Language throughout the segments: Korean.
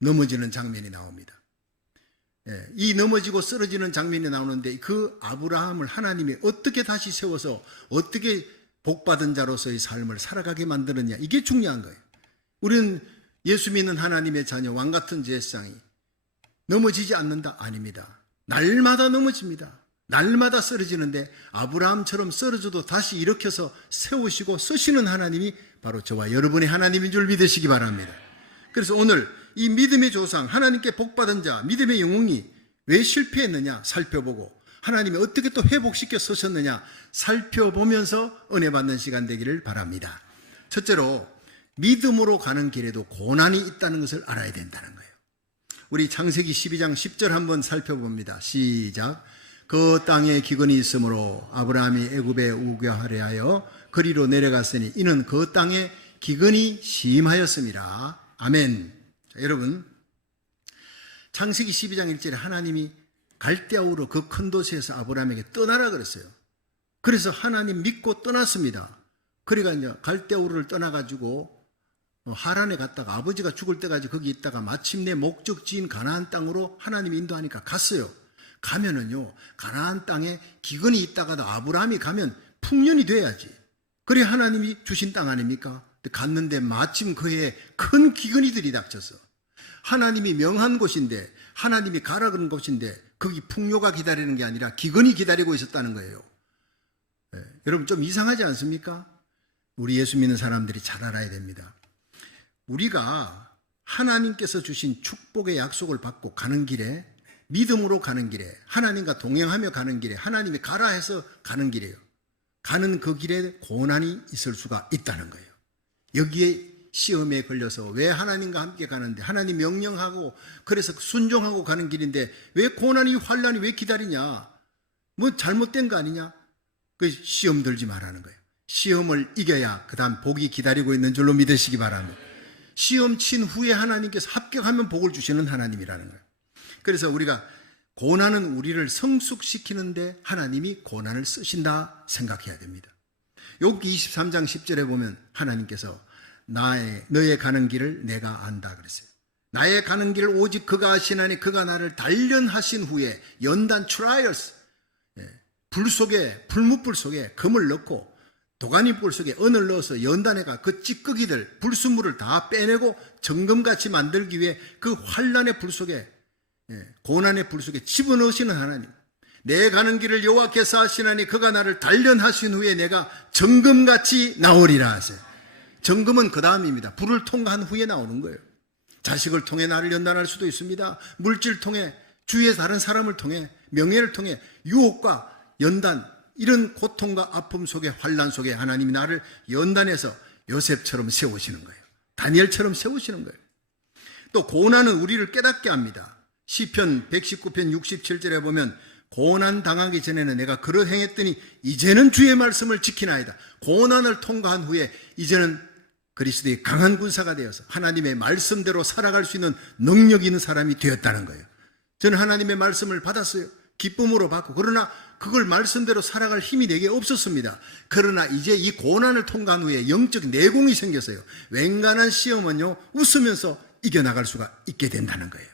넘어지는 장면이 나옵니다. 이 넘어지고 쓰러지는 장면이 나오는데 그 아브라함을 하나님이 어떻게 다시 세워서 어떻게 복받은 자로서의 삶을 살아가게 만드느냐, 이게 중요한 거예요. 우리는 예수 믿는 하나님의 자녀, 왕같은 제사장이 넘어지지 않는다? 아닙니다. 날마다 넘어집니다. 날마다 쓰러지는데 아브라함처럼 쓰러져도 다시 일으켜서 세우시고 쓰시는 하나님이 바로 저와 여러분의 하나님인 줄 믿으시기 바랍니다. 그래서 오늘 이 믿음의 조상, 하나님께 복받은 자, 믿음의 영웅이 왜 실패했느냐 살펴보고 하나님이 어떻게 또 회복시켜 서셨느냐 살펴보면서 은혜 받는 시간 되기를 바랍니다. 첫째로 믿음으로 가는 길에도 고난이 있다는 것을 알아야 된다는 거예요. 우리 창세기 12장 10절 한번 살펴봅니다. 시작. 그 땅에 기근이 있으므로 아브라함이 애굽에 우겨하려 하여 그리로 내려갔으니 이는 그 땅에 기근이 심하였습니다. 아멘. 자, 여러분, 창세기 12장 1절에 하나님이 갈대아우로 그 큰 도시에서 아브라함에게 떠나라 그랬어요. 그래서 하나님 믿고 떠났습니다. 그러니까 이제 갈대아우를 떠나가지고 하란에 갔다가 아버지가 죽을 때까지 거기 있다가 마침내 목적지인 가나안 땅으로 하나님이 인도하니까 갔어요. 가면은요, 가나안 땅에 기근이 있다가도 아브라함이 가면 풍년이 돼야지. 그래 하나님이 주신 땅 아닙니까? 갔는데 마침 그 해에 큰 기근이 들이닥쳐서 하나님이 명한 곳인데, 하나님이 가라 그런 곳인데 거기 풍요가 기다리는 게 아니라 기근이 기다리고 있었다는 거예요. 여러분 좀 이상하지 않습니까? 우리 예수 믿는 사람들이 잘 알아야 됩니다. 우리가 하나님께서 주신 축복의 약속을 받고 가는 길에, 믿음으로 가는 길에, 하나님과 동행하며 가는 길에, 하나님이 가라 해서 가는 길이에요. 가는 그 길에 고난이 있을 수가 있다는 거예요. 여기에 시험에 걸려서 왜 하나님과 함께 가는데, 하나님 명령하고 그래서 순종하고 가는 길인데 왜 고난이, 환난이 왜 기다리냐, 뭐 잘못된 거 아니냐, 그 시험 들지 말라는 거예요. 시험을 이겨야 그 다음 복이 기다리고 있는 줄로 믿으시기 바랍니다. 시험 친 후에 하나님께서 합격하면 복을 주시는 하나님이라는 거예요. 그래서 우리가 고난은 우리를 성숙시키는데 하나님이 고난을 쓰신다 생각해야 됩니다. 욥기 23장 10절에 보면 하나님께서 너의 가는 길을 내가 안다 그랬어요. 나의 가는 길을 오직 그가 아시나니 그가 나를 단련하신 후에, 연단 트라이얼스, 불 속에, 불뭇불 속에 금을 넣고 도가니불 속에 은을 넣어서 연단해가 그 찌꺼기들, 불순물을 다 빼내고 정금같이 만들기 위해 그 환난의 불 속에, 고난의 불 속에 집어넣으시는 하나님. 내 가는 길을 여호와께서 하시나니 그가 나를 단련하신 후에 내가 정금같이 나오리라 하세요. 정금은 그 다음입니다. 불을 통과한 후에 나오는 거예요. 자식을 통해 나를 연단할 수도 있습니다. 물질 통해, 주위의 다른 사람을 통해, 명예를 통해 유혹과 연단, 이런 고통과 아픔 속에, 환난 속에 하나님이 나를 연단해서 요셉처럼 세우시는 거예요. 다니엘처럼 세우시는 거예요. 또 고난은 우리를 깨닫게 합니다. 시편 119편 67절에 보면 고난 당하기 전에는 내가 그러 행했더니 이제는 주의 말씀을 지키나이다. 고난을 통과한 후에 이제는 그리스도의 강한 군사가 되어서 하나님의 말씀대로 살아갈 수 있는 능력 있는 사람이 되었다는 거예요. 저는 하나님의 말씀을 받았어요. 기쁨으로 받고, 그러나 그걸 말씀대로 살아갈 힘이 내게 없었습니다. 그러나 이제 이 고난을 통과한 후에 영적 내공이 생겼어요. 웬간한 시험은요, 웃으면서 이겨나갈 수가 있게 된다는 거예요.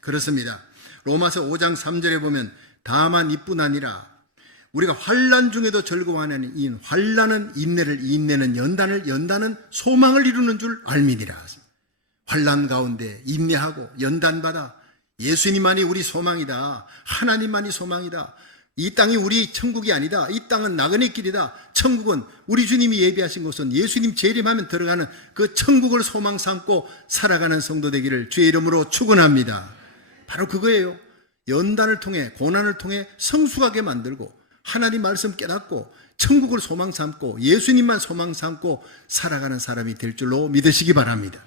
그렇습니다. 로마서 5장 3절에 보면 다만 이뿐 아니라 우리가 환난 중에도 즐거워하는 이 환난은 인내를, 인내는 연단을, 연단은 소망을 이루는 줄 알미니라. 환난 가운데 인내하고 연단받아 예수님만이 우리 소망이다, 하나님만이 소망이다, 이 땅이 우리 천국이 아니다, 이 땅은 나그네 길이다, 천국은 우리 주님이 예비하신 곳은 예수님 재림하면 들어가는 그 천국을 소망 삼고 살아가는 성도 되기를 주의 이름으로 축원합니다. 바로 그거예요. 연단을 통해, 고난을 통해 성숙하게 만들고 하나님 말씀 깨닫고 천국을 소망 삼고 예수님만 소망 삼고 살아가는 사람이 될 줄로 믿으시기 바랍니다.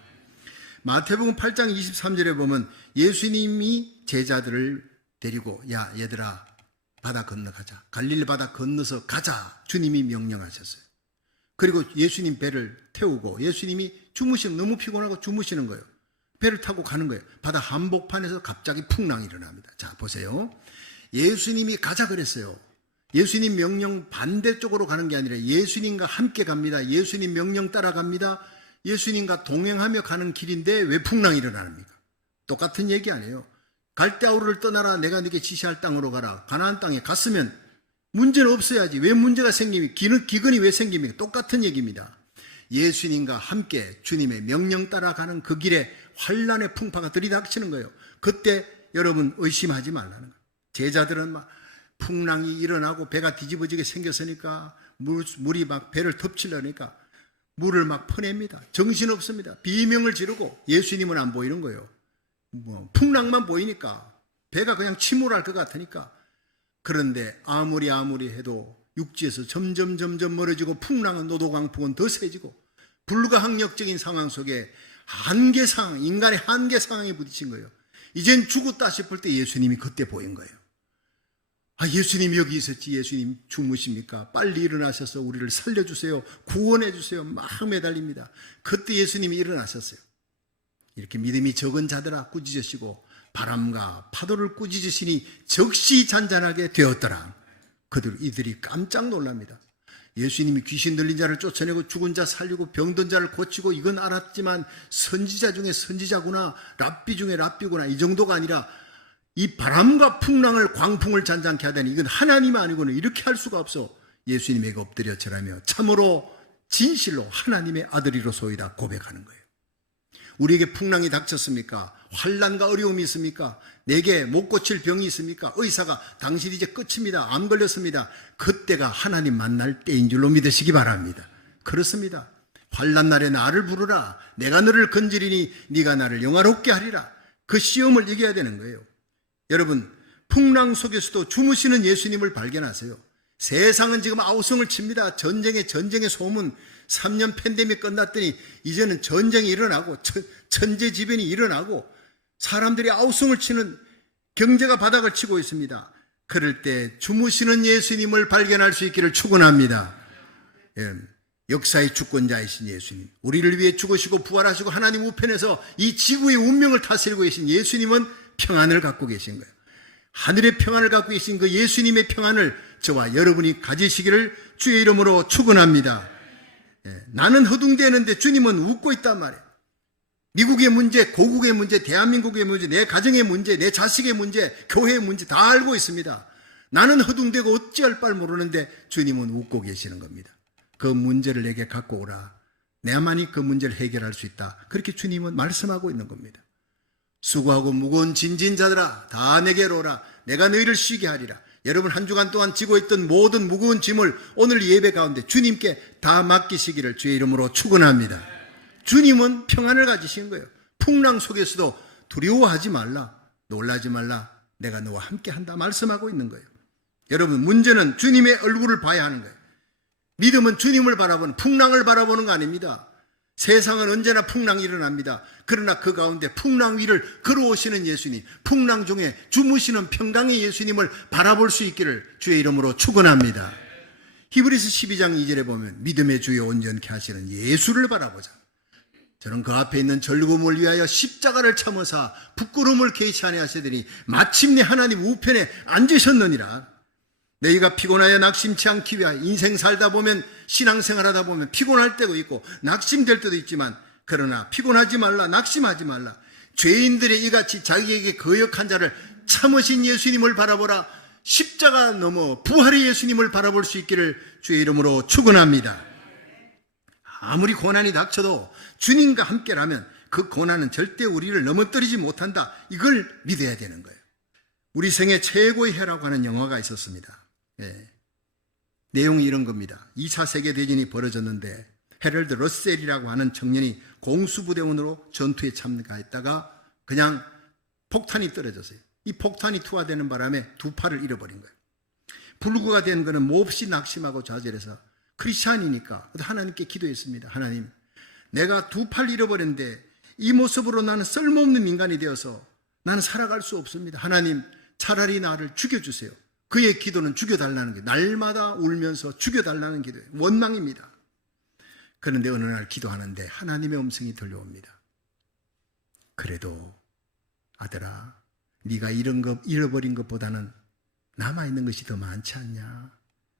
마태복음 8장 23절에 보면 예수님이 제자들을 데리고, 야 얘들아 바다 건너가자, 갈릴리 바다 건너서 가자, 주님이 명령하셨어요. 그리고 예수님 배를 태우고 예수님이 주무시는, 너무 피곤하고 주무시는 거예요. 배를 타고 가는 거예요. 바다 한복판에서 갑자기 풍랑이 일어납니다. 자 보세요. 예수님이 가자 그랬어요. 예수님 명령 반대쪽으로 가는 게 아니라 예수님과 함께 갑니다. 예수님 명령 따라갑니다. 예수님과 동행하며 가는 길인데 왜 풍랑이 일어납니까? 똑같은 얘기 아니에요. 갈대아우르를 떠나라. 내가 네게 지시할 땅으로 가라. 가나안 땅에 갔으면 문제는 없어야지. 왜 문제가 생깁니까? 기근이 왜 생깁니까? 똑같은 얘기입니다. 예수님과 함께 주님의 명령 따라가는 그 길에 환란의 풍파가 들이닥치는 거예요. 그때 여러분 의심하지 말라는 거예요. 제자들은 막 풍랑이 일어나고 배가 뒤집어지게 생겼으니까 물이 막 배를 덮치려니까 물을 막 퍼냅니다. 정신없습니다. 비명을 지르고 예수님은 안 보이는 거예요. 풍랑만 보이니까 배가 그냥 침몰할 것 같으니까. 그런데 아무리 해도 육지에서 점점 멀어지고 풍랑은 노도강풍은 더 세지고 불가항력적인 상황 속에 한계 상황, 인간의 한계 상황에 부딪힌 거예요. 이젠 죽었다 싶을 때 예수님이 그때 보인 거예요. 아, 예수님 여기 있었지. 예수님 주무십니까? 빨리 일어나셔서 우리를 살려주세요. 구원해주세요. 막 매달립니다. 그때 예수님이 일어나셨어요. 이렇게 믿음이 적은 자들아 꾸짖으시고 바람과 파도를 꾸짖으시니 즉시 잔잔하게 되었더라. 이들이 깜짝 놀랍니다. 예수님이 귀신 들린 자를 쫓아내고 죽은 자 살리고 병든 자를 고치고 이건 알았지만 선지자 중에 선지자구나, 랍비 중에 랍비구나, 이 정도가 아니라 이 바람과 풍랑을, 광풍을 잔잔케 하다니 이건 하나님 아니고는 이렇게 할 수가 없어. 예수님에게 엎드려 절하며 참으로 진실로 하나님의 아들이로소이다 고백하는 거예요. 우리에게 풍랑이 닥쳤습니까? 환난과 어려움이 있습니까? 내게 못 고칠 병이 있습니까? 의사가 당신 이제 끝입니다. 암 걸렸습니다. 그때가 하나님 만날 때인 줄로 믿으시기 바랍니다. 그렇습니다. 환난 날에 나를 부르라. 내가 너를 건지리니 네가 나를 영화롭게 하리라. 그 시험을 이겨야 되는 거예요. 여러분, 풍랑 속에서도 주무시는 예수님을 발견하세요. 세상은 지금 아우성을 칩니다. 전쟁의 소문. 3년 팬데믹 끝났더니 이제는 전쟁이 일어나고 천재지변이 일어나고 사람들이 아우성을 치는 경제가 바닥을 치고 있습니다. 그럴 때 주무시는 예수님을 발견할 수 있기를 축원합니다. 역사의 주권자이신 예수님, 우리를 위해 죽으시고 부활하시고 하나님 우편에서 이 지구의 운명을 다스리고 계신 예수님은 평안을 갖고 계신 거예요. 하늘의 평안을 갖고 계신 그 예수님의 평안을 저와 여러분이 가지시기를 주의 이름으로 축원합니다. 나는 허둥대는데 주님은 웃고 있단 말이에요. 미국의 문제, 고국의 문제, 대한민국의 문제, 내 가정의 문제, 내 자식의 문제, 교회의 문제 다 알고 있습니다. 나는 허둥대고 어찌할 바를 모르는데 주님은 웃고 계시는 겁니다. 그 문제를 내게 갖고 오라. 내만이 그 문제를 해결할 수 있다. 그렇게 주님은 말씀하고 있는 겁니다. 수고하고 무거운 진진 자들아 다 내게로 오라. 내가 너희를 쉬게 하리라. 여러분 한 주간 동안 지고 있던 모든 무거운 짐을 오늘 예배 가운데 주님께 다 맡기시기를 주의 이름으로 축원합니다. 주님은 평안을 가지신 거예요. 풍랑 속에서도 두려워하지 말라, 놀라지 말라, 내가 너와 함께 한다 말씀하고 있는 거예요. 여러분, 문제는 주님의 얼굴을 봐야 하는 거예요. 믿음은 주님을 바라보는, 풍랑을 바라보는 거 아닙니다. 세상은 언제나 풍랑이 일어납니다. 그러나 그 가운데 풍랑 위를 걸어오시는 예수님, 풍랑 중에 주무시는 평강의 예수님을 바라볼 수 있기를 주의 이름으로 축원합니다. 히브리서 12장 2절에 보면 믿음의 주여 온전케 하시는 예수를 바라보자. 저는 그 앞에 있는 즐거움을 위하여 십자가를 참으사 부끄러움을 개의치 아니하시더니 마침내 하나님 우편에 앉으셨느니라. 너희가 피곤하여 낙심치 않기 위하여, 인생 살다 보면, 신앙생활 하다 보면 피곤할 때도 있고 낙심될 때도 있지만, 그러나 피곤하지 말라, 낙심하지 말라. 죄인들의 이같이 자기에게 거역한 자를 참으신 예수님을 바라보라. 십자가 넘어 부활의 예수님을 바라볼 수 있기를 주의 이름으로 축원합니다. 아무리 고난이 닥쳐도 주님과 함께라면 그 고난은 절대 우리를 넘어뜨리지 못한다. 이걸 믿어야 되는 거예요. 우리 생애 최고의 해라고 하는 영화가 있었습니다. 내용이 이런 겁니다. 2차 세계대전이 벌어졌는데 헤럴드 러셀이라고 하는 청년이 공수부대원으로 전투에 참가했다가 그냥 폭탄이 떨어졌어요. 이 폭탄이 투하되는 바람에 두 팔을 잃어버린 거예요. 불구가 된 것은 몹시 낙심하고 좌절해서 크리스찬이니까 하나님께 기도했습니다. 하나님, 내가 두 팔 잃어버렸는데 이 모습으로 나는 쓸모없는 인간이 되어서 나는 살아갈 수 없습니다. 하나님, 차라리 나를 죽여주세요. 그의 기도는 죽여달라는 게, 날마다 울면서 죽여달라는 기도예요. 원망입니다. 그런데 어느 날 기도하는데 하나님의 음성이 들려옵니다. 그래도 아들아, 네가 잃어버린 것보다는 남아있는 것이 더 많지 않냐.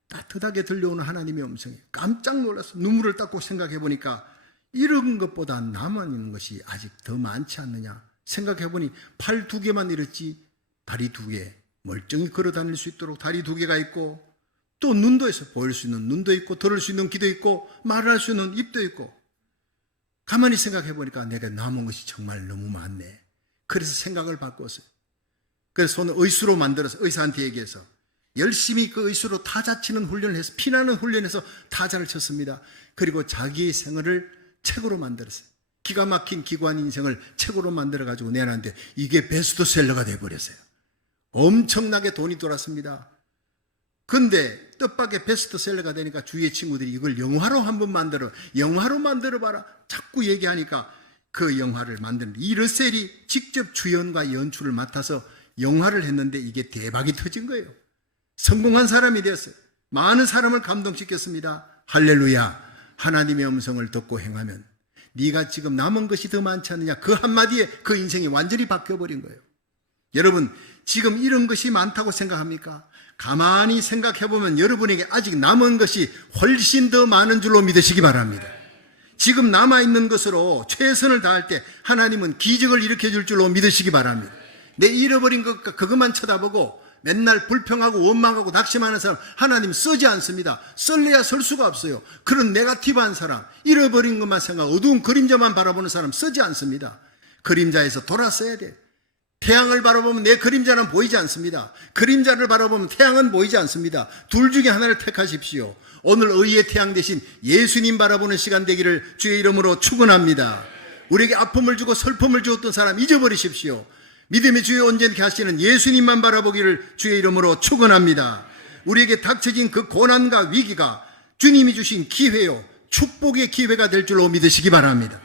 따뜻하게 들려오는 하나님의 음성이 깜짝 놀라서 눈물을 닦고 생각해 보니까 잃은 것보다 남아있는 것이 아직 더 많지 않느냐. 생각해보니 팔 2개만 잃었지 다리 2개, 멀쩡히 걸어 다닐 수 있도록 다리 2개가 있고, 또 눈도 있어. 보일 수 있는 눈도 있고, 들을 수 있는 귀도 있고, 말할 수 있는 입도 있고. 가만히 생각해보니까 내가 남은 것이 정말 너무 많네. 그래서 생각을 바꿨어요. 그래서 손을 의수로 만들어서 의사한테 얘기해서 열심히 그 의수로 타자 치는 훈련을 해서, 피나는 훈련해서 타자를 쳤습니다. 그리고 자기의 생활을 책으로 만들었어요. 기가 막힌 기관 인생을 책으로 만들어가지고 내놨는데 이게 베스트셀러가 돼버렸어요. 엄청나게 돈이 돌았습니다. 근데 뜻밖의 베스트셀러가 되니까 주위의 친구들이 이걸 영화로 한번 영화로 만들어봐라 자꾸 얘기하니까 그 영화를 만드는, 이 러셀이 직접 주연과 연출을 맡아서 영화를 했는데 이게 대박이 터진 거예요. 성공한 사람이 되었어요. 많은 사람을 감동시켰습니다. 할렐루야. 하나님의 음성을 듣고 행하면 네가 지금 남은 것이 더 많지 않느냐, 그 한마디에 그 인생이 완전히 바뀌어버린 거예요. 여러분, 지금 이런 것이 많다고 생각합니까? 가만히 생각해보면 여러분에게 아직 남은 것이 훨씬 더 많은 줄로 믿으시기 바랍니다. 지금 남아있는 것으로 최선을 다할 때 하나님은 기적을 일으켜줄 줄로 믿으시기 바랍니다. 내 잃어버린 것, 그것만 쳐다보고 맨날 불평하고 원망하고 낙심하는 사람 하나님 쓰지 않습니다. 썰래야 설 수가 없어요. 그런 네거티브한 사람, 잃어버린 것만 생각, 어두운 그림자만 바라보는 사람 쓰지 않습니다. 그림자에서 돌아서야 돼. 태양을 바라보면 내 그림자는 보이지 않습니다. 그림자를 바라보면 태양은 보이지 않습니다. 둘 중에 하나를 택하십시오. 오늘 의의 태양 대신 예수님 바라보는 시간 되기를 주의 이름으로 축원합니다. 우리에게 아픔을 주고 슬픔을 주었던 사람 잊어버리십시오. 믿음의 주의 온전케 하시는 예수님만 바라보기를 주의 이름으로 축원합니다. 우리에게 닥쳐진 그 고난과 위기가 주님이 주신 기회요, 축복의 기회가 될 줄로 믿으시기 바랍니다.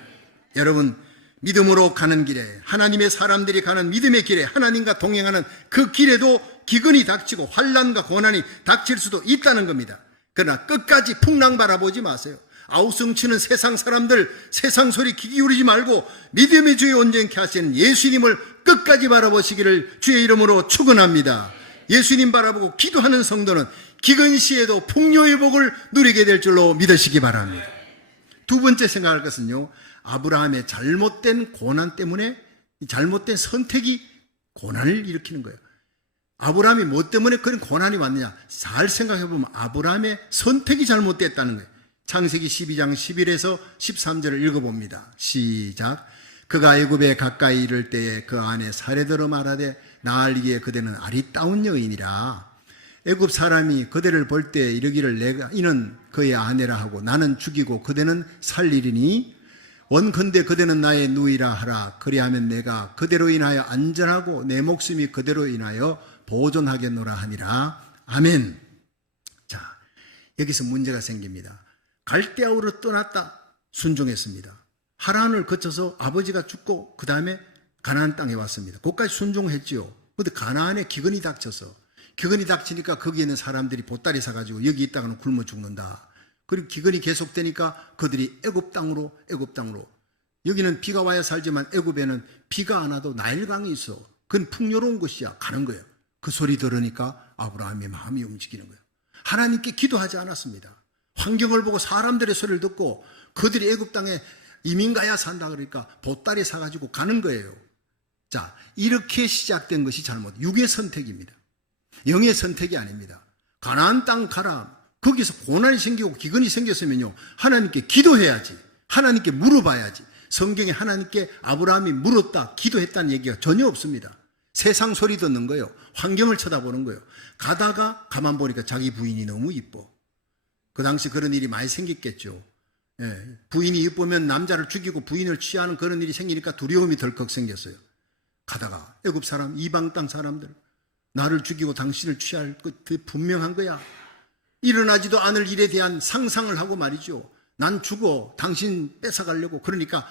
여러분, 믿음으로 가는 길에, 하나님의 사람들이 가는 믿음의 길에, 하나님과 동행하는 그 길에도 기근이 닥치고 환난과 고난이 닥칠 수도 있다는 겁니다. 그러나 끝까지 풍랑 바라보지 마세요. 아우성치는 세상 사람들, 세상 소리 귀 기울이지 말고 믿음의 주의 온전케 하시는 예수님을 끝까지 바라보시기를 주의 이름으로 축원합니다. 예수님 바라보고 기도하는 성도는 기근 시에도 풍요의 복을 누리게 될 줄로 믿으시기 바랍니다. 두 번째 생각할 것은요, 아브라함의 잘못된 고난 때문에, 잘못된 선택이 고난을 일으키는 거예요. 아브라함이 뭐 때문에 그런 고난이 왔느냐? 잘 생각해보면 아브라함의 선택이 잘못됐다는 거예요. 창세기 12장 11에서 13절을 읽어봅니다. 시작. 그가 애굽에 가까이 이를 때에 그 아내 사레들어 말하되 나알기에 그대는 아리따운 여인이라. 애굽 사람이 그대를 볼 때 이르기를 내가 이는 그의 아내라 하고 나는 죽이고 그대는 살리리니 원컨대 그대는 나의 누이라 하라. 그리하면 내가 그대로 인하여 안전하고 내 목숨이 그대로 인하여 보존하겠노라 하니라. 아멘. 자, 여기서 문제가 생깁니다. 갈대아우로 떠났다. 순종했습니다. 하란을 거쳐서 아버지가 죽고 그 다음에 가나안 땅에 왔습니다. 거기까지 순종했지요. 그런데 가나안에 기근이 닥쳐서, 기근이 닥치니까 거기에 있는 사람들이 보따리 사가지고 여기 있다가는 굶어 죽는다. 그리고 기근이 계속되니까 그들이 애굽 땅으로 여기는 비가 와야 살지만 애굽에는 비가 안 와도 나일강이 있어. 그건 풍요로운 곳이야. 가는 거예요. 그 소리 들으니까 아브라함의 마음이 움직이는 거예요. 하나님께 기도하지 않았습니다. 환경을 보고 사람들의 소리를 듣고 그들이 애굽 땅에 이민 가야 산다 그러니까 보따리 사가지고 가는 거예요. 자, 이렇게 시작된 것이 잘못, 육의 선택입니다. 영의 선택이 아닙니다. 가나안 땅 가라. 거기서 고난이 생기고 기근이 생겼으면요, 하나님께 기도해야지. 하나님께 물어봐야지. 성경에 하나님께 아브라함이 물었다, 기도했다는 얘기가 전혀 없습니다. 세상 소리 듣는 거예요. 환경을 쳐다보는 거예요. 가다가 가만 보니까 자기 부인이 너무 이뻐. 그 당시 그런 일이 많이 생겼겠죠. 예, 부인이 이쁘면 남자를 죽이고 부인을 취하는 그런 일이 생기니까 두려움이 덜컥 생겼어요. 가다가 애굽 사람, 이방 땅 사람들, 나를 죽이고 당신을 취할 것 분명한 거야. 일어나지도 않을 일에 대한 상상을 하고 말이죠. 난 죽어, 당신 뺏어가려고. 그러니까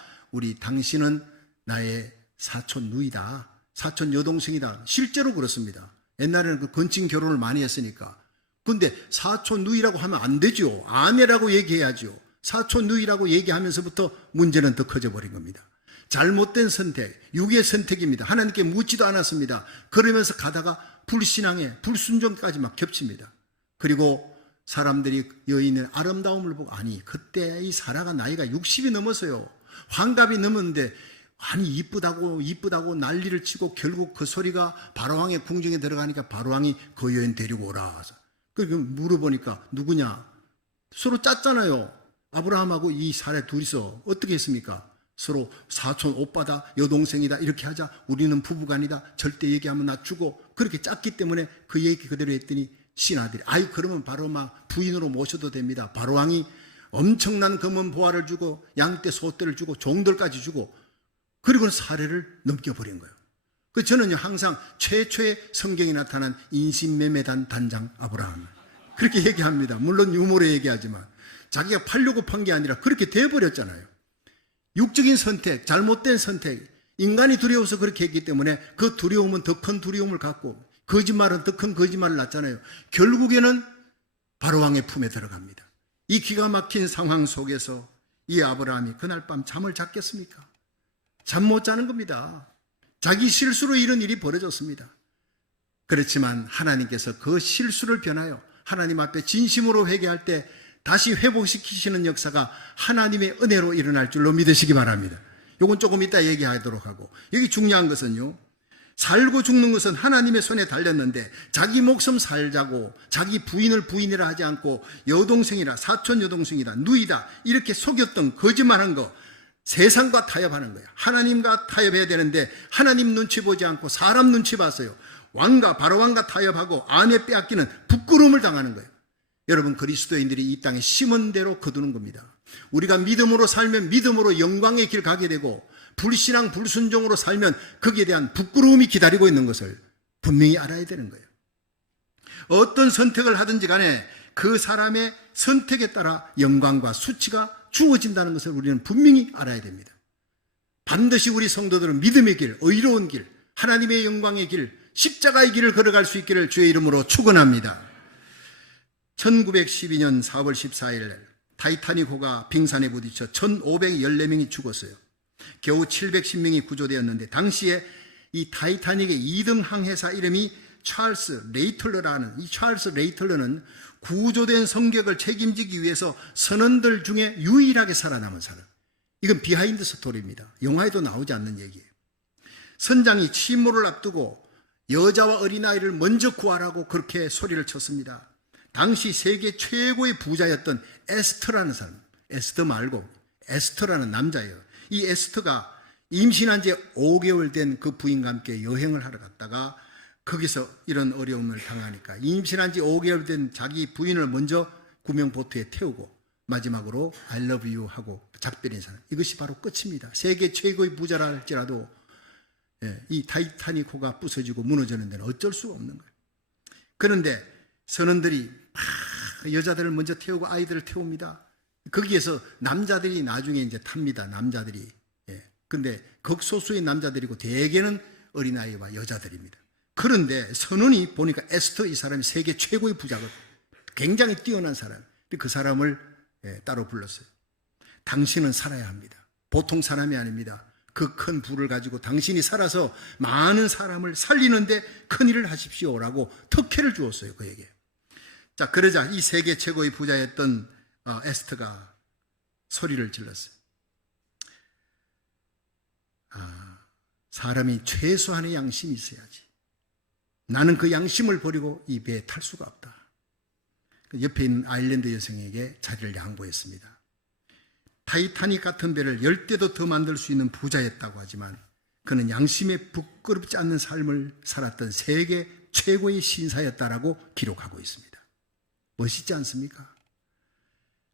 당신은 나의 사촌 누이다, 사촌 여동생이다. 실제로 그렇습니다. 옛날에는 그 건친 결혼을 많이 했으니까. 근데 사촌 누이라고 하면 안 되죠. 아내라고 얘기해야죠. 사촌 누이라고 얘기하면서부터 문제는 더 커져 버린 겁니다. 잘못된 선택, 육의 선택입니다. 하나님께 묻지도 않았습니다. 그러면서 가다가 불신앙에 불순종까지 막 겹칩니다. 그리고 사람들이 여인의 아름다움을 보고, 아니 그때 이 사라가 나이가 60이 넘었어요. 환갑이 넘었는데 아니 이쁘다고 난리를 치고 결국 그 소리가 바로왕의 궁정에 들어가니까 바로왕이 그 여인 데리고 오라. 그렇게 물어보니까 누구냐? 서로 짰잖아요. 아브라함하고 이 사례 둘이서 어떻게 했습니까? 서로 사촌 오빠다, 여동생이다 이렇게 하자. 우리는 부부간이다. 절대 얘기하면 나 죽어. 그렇게 짰기 때문에 그 얘기 그대로 했더니 신하들이 아이 그러면 바로 막 부인으로 모셔도 됩니다. 바로왕이 엄청난 금은 보화를 주고 양떼 소떼를 주고 종들까지 주고 그리고 사례를 넘겨버린 거예요. 그 저는 항상 최초의 성경에 나타난 인신매매단 단장 아브라함 그렇게 얘기합니다. 물론 유머로 얘기하지만 자기가 팔려고 판 게 아니라 그렇게 돼버렸잖아요. 육적인 선택, 잘못된 선택, 인간이 두려워서 그렇게 했기 때문에 그 두려움은 더 큰 두려움을 갖고 거짓말은 더 큰 거짓말을 낳잖아요. 결국에는 바로왕의 품에 들어갑니다. 이 기가 막힌 상황 속에서 이 아브라함이 그날 밤 잠을 잤겠습니까? 잠 못 자는 겁니다. 자기 실수로 이런 일이 벌어졌습니다. 그렇지만 하나님께서 그 실수를 변하여 하나님 앞에 진심으로 회개할 때 다시 회복시키시는 역사가 하나님의 은혜로 일어날 줄로 믿으시기 바랍니다. 이건 조금 이따 얘기하도록 하고, 여기 중요한 것은요, 살고 죽는 것은 하나님의 손에 달렸는데 자기 목숨 살자고 자기 부인을 부인이라 하지 않고 여동생이라, 사촌 여동생이다, 누이다 이렇게 속였던 거짓말한 거, 세상과 타협하는 거예요. 하나님과 타협해야 되는데 하나님 눈치 보지 않고 사람 눈치 봤어요. 왕과 바로왕과 타협하고 아내 빼앗기는 부끄러움을 당하는 거예요. 여러분, 그리스도인들이 이 땅에 심은 대로 거두는 겁니다. 우리가 믿음으로 살면 믿음으로 영광의 길 가게 되고, 불신앙 불순종으로 살면 거기에 대한 부끄러움이 기다리고 있는 것을 분명히 알아야 되는 거예요. 어떤 선택을 하든지 간에 그 사람의 선택에 따라 영광과 수치가 주어진다는 것을 우리는 분명히 알아야 됩니다. 반드시 우리 성도들은 믿음의 길, 의로운 길, 하나님의 영광의 길, 십자가의 길을 걸어갈 수 있기를 주의 이름으로 축원합니다. 1912년 4월 14일 타이타닉호가 빙산에 부딪혀 1514명이 죽었어요. 겨우 710명이 구조되었는데 당시에 이 타이타닉의 2등 항해사 이름이 찰스 레이틀러라는, 이 찰스 레이틀러는 구조된 성격을 책임지기 위해서 선원들 중에 유일하게 살아남은 사람. 이건 비하인드 스토리입니다. 영화에도 나오지 않는 얘기예요. 선장이 침몰을 앞두고 여자와 어린아이를 먼저 구하라고 그렇게 소리를 쳤습니다. 당시 세계 최고의 부자였던 에스터라는 사람, 에스터 말고 에스터라는 남자예요. 이 에스터가 임신한 지 5개월 된 그 부인과 함께 여행을 하러 갔다가 거기서 이런 어려움을 당하니까 임신한 지 5개월 된 자기 부인을 먼저 구명보트에 태우고 마지막으로 I love you 하고 작별인 사람. 이것이 바로 끝입니다. 세계 최고의 부자라 할지라도 이 타이타닉호가 부서지고 무너지는 데는 어쩔 수가 없는 거예요. 그런데 선원들이 막 여자들을 먼저 태우고 아이들을 태웁니다. 거기에서 남자들이 나중에 이제 탑니다. 남자들이. 근데 극소수의 남자들이고 대개는 어린아이와 여자들입니다. 그런데 선원이 보니까 에스터, 이 사람이 세계 최고의 부자거든요. 굉장히 뛰어난 사람. 그 사람을 따로 불렀어요. 당신은 살아야 합니다. 보통 사람이 아닙니다. 그 큰 부를 가지고 당신이 살아서 많은 사람을 살리는데 큰일을 하십시오라고 특혜를 주었어요, 그에게. 자, 그러자 이 세계 최고의 부자였던 에스터가 소리를 질렀어요. 사람이 최소한의 양심이 있어야지. 나는 그 양심을 버리고 이 배에 탈 수가 없다. 옆에 있는 아일랜드 여성에게 자리를 양보했습니다. 타이타닉 같은 배를 10대도 더 만들 수 있는 부자였다고 하지만 그는 양심에 부끄럽지 않는 삶을 살았던 세계 최고의 신사였다라고 기록하고 있습니다. 멋있지 않습니까?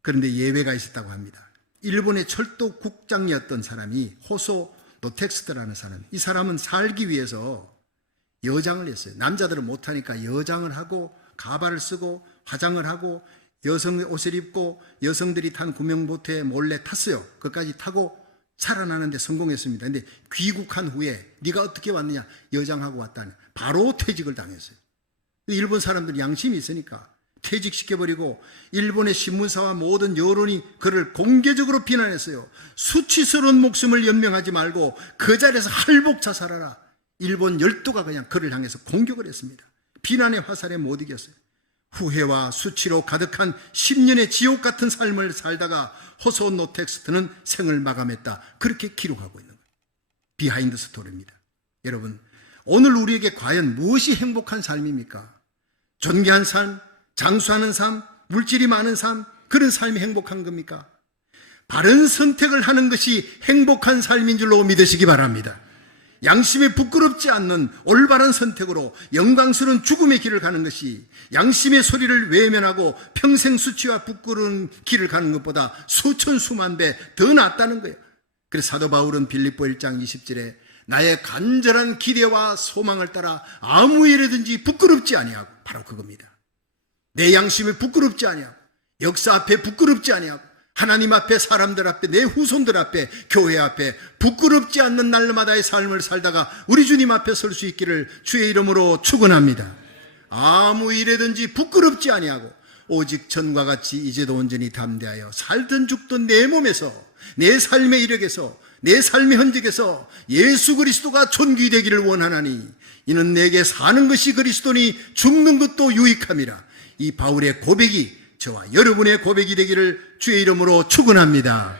그런데 예외가 있었다고 합니다. 일본의 철도 국장이었던 사람이 호소 노텍스트라는 사람, 이 사람은 살기 위해서 여장을 했어요. 남자들은 못하니까 여장을 하고 가발을 쓰고 화장을 하고 여성 옷을 입고 여성들이 탄 구명보트에 몰래 탔어요. 그까지 타고 살아나는데 성공했습니다. 근데 귀국한 후에 네가 어떻게 왔느냐? 여장하고 왔다니 바로 퇴직을 당했어요. 일본 사람들이 양심이 있으니까 퇴직시켜버리고 일본의 신문사와 모든 여론이 그를 공개적으로 비난했어요. 수치스러운 목숨을 연명하지 말고 그 자리에서 할복 자살하라. 일본 열도가 그냥 그를 향해서 공격을 했습니다. 비난의 화살에 못 이겼어요. 후회와 수치로 가득한 10년의 지옥 같은 삶을 살다가 호소 노텍스트는 생을 마감했다. 그렇게 기록하고 있는 거예요. 비하인드 스토리입니다. 여러분, 오늘 우리에게 과연 무엇이 행복한 삶입니까? 존귀한 삶, 장수하는 삶, 물질이 많은 삶, 그런 삶이 행복한 겁니까? 바른 선택을 하는 것이 행복한 삶인 줄로 믿으시기 바랍니다. 양심에 부끄럽지 않는 올바른 선택으로 영광스러운 죽음의 길을 가는 것이 양심의 소리를 외면하고 평생 수치와 부끄러운 길을 가는 것보다 수천 수만 배 더 낫다는 거예요. 그래서 사도 바울은 빌립보 1장 20절에 나의 간절한 기대와 소망을 따라 아무 일에든지 부끄럽지 아니하고, 바로 그겁니다. 내 양심에 부끄럽지 아니하고, 역사 앞에 부끄럽지 아니하고, 하나님 앞에, 사람들 앞에, 내 후손들 앞에, 교회 앞에 부끄럽지 않는 날마다의 삶을 살다가 우리 주님 앞에 설 수 있기를 주의 이름으로 축원합니다. 아무 일에든지 부끄럽지 아니하고 오직 전과 같이 이제도 온전히 담대하여 살든 죽든 내 몸에서, 내 삶의 이력에서, 내 삶의 흔적에서 예수 그리스도가 존귀되기를 원하나니 이는 내게 사는 것이 그리스도니 죽는 것도 유익함이라. 이 바울의 고백이 저와 여러분의 고백이 되기를 주의 이름으로 축원합니다.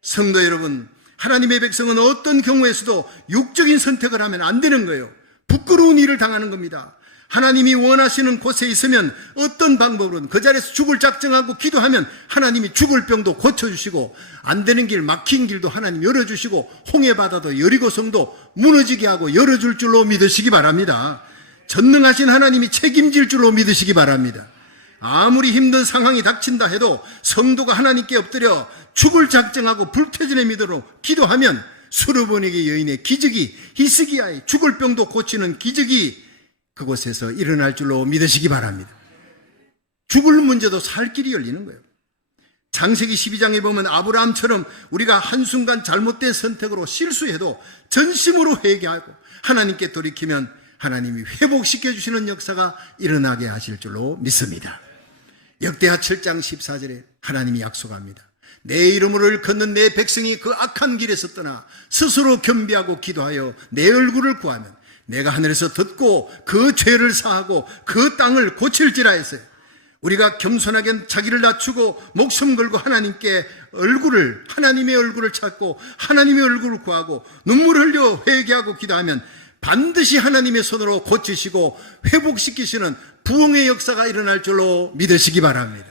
성도 여러분, 하나님의 백성은 어떤 경우에서도 육적인 선택을 하면 안 되는 거예요. 부끄러운 일을 당하는 겁니다. 하나님이 원하시는 곳에 있으면 어떤 방법으로든 그 자리에서 죽을 작정하고 기도하면 하나님이 죽을 병도 고쳐주시고, 안 되는 길, 막힌 길도 하나님 열어주시고, 홍해바다도 여리고성도 무너지게 하고 열어줄 줄로 믿으시기 바랍니다. 전능하신 하나님이 책임질 줄로 믿으시기 바랍니다. 아무리 힘든 상황이 닥친다 해도 성도가 하나님께 엎드려 죽을 작정하고 불태전의 믿음으로 기도하면 수르보니게 여인의 기적이, 히스기야의 죽을 병도 고치는 기적이 그곳에서 일어날 줄로 믿으시기 바랍니다. 죽을 문제도 살 길이 열리는 거예요. 창세기 12장에 보면 아브라함처럼 우리가 한순간 잘못된 선택으로 실수해도 전심으로 회개하고 하나님께 돌이키면 하나님이 회복시켜 주시는 역사가 일어나게 하실 줄로 믿습니다. 역대하 7장 14절에 하나님이 약속합니다. 내 이름으로 일컫는 내 백성이 그 악한 길에서 떠나 스스로 겸비하고 기도하여 내 얼굴을 구하면 내가 하늘에서 듣고 그 죄를 사하고 그 땅을 고칠지라 했어요. 우리가 겸손하게 자기를 낮추고 목숨 걸고 하나님께 하나님의 얼굴을 찾고 하나님의 얼굴을 구하고 눈물 흘려 회개하고 기도하면 반드시 하나님의 손으로 고치시고 회복시키시는 부흥의 역사가 일어날 줄로 믿으시기 바랍니다.